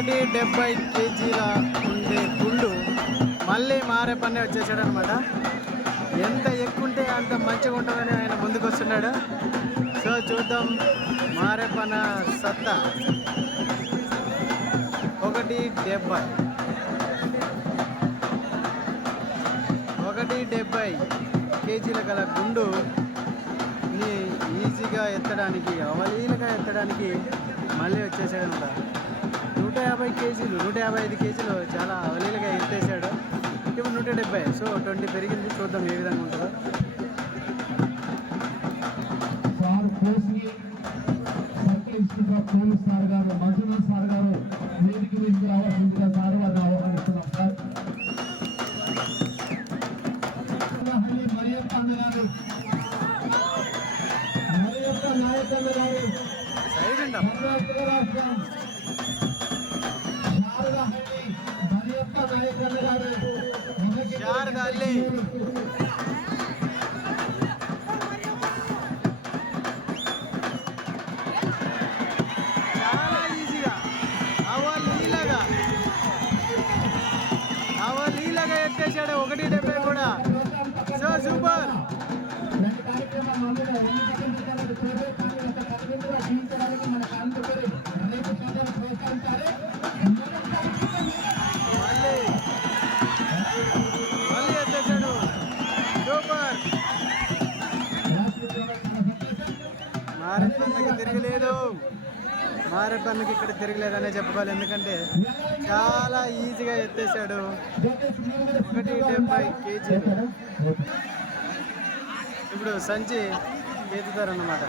ఒకటి డెబ్బై కేజీల ఉండే గుండు మళ్ళీ మారే పని వచ్చేసాడు అనమాట ఎంత ఎక్కువ ఉంటే అంత మంచిగా ఉంటుందని ఆయన ముందుకు వస్తున్నాడు సో చూద్దాం మారే పన సత్తా. ఒకటి డెబ్బై. ఒకటి డెబ్బై కేజీల గల గుండు ఈజీగా ఎత్తడానికి అవలీలుగా ఎత్తడానికి మళ్ళీ వచ్చేసాడు అనమాట యాభై కేజీలు నూట యాభై ఐదు కేజీలు చాలా అవలీలగా ఎత్తేసాడు. ఇప్పుడు నూట డెబ్బై సో ట్వంటీ పెరిగింది. చూద్దాం ఏ విధంగా ఉంటుందో. సార్ గారు మంజునాథ్ సార్ గారు వేదిక మీదకి రావాల్సిందిగా సార్ వారిని ఆహ్వానిస్తున్నాం సార్. గారు మరియప్ప నాయక్ అన్న గారు కర్ణాటక రాష్ట్రం. అవలీలగా ఎత్తేసాడు ఒకటి డెబ్బై కూడా సో సూపర్ మారెప్పన్నకి తిరగలేదు. మారెప్పన్నకి ఇక్కడ తిరగలేదనే చెప్పుకోవాలి. ఎందుకంటే చాలా ఈజీగా ఎత్తేసాడు. ఒకటి డెబ్బై కేజీలు. ఇప్పుడు సంచి ఎత్తుతారన్నమాట.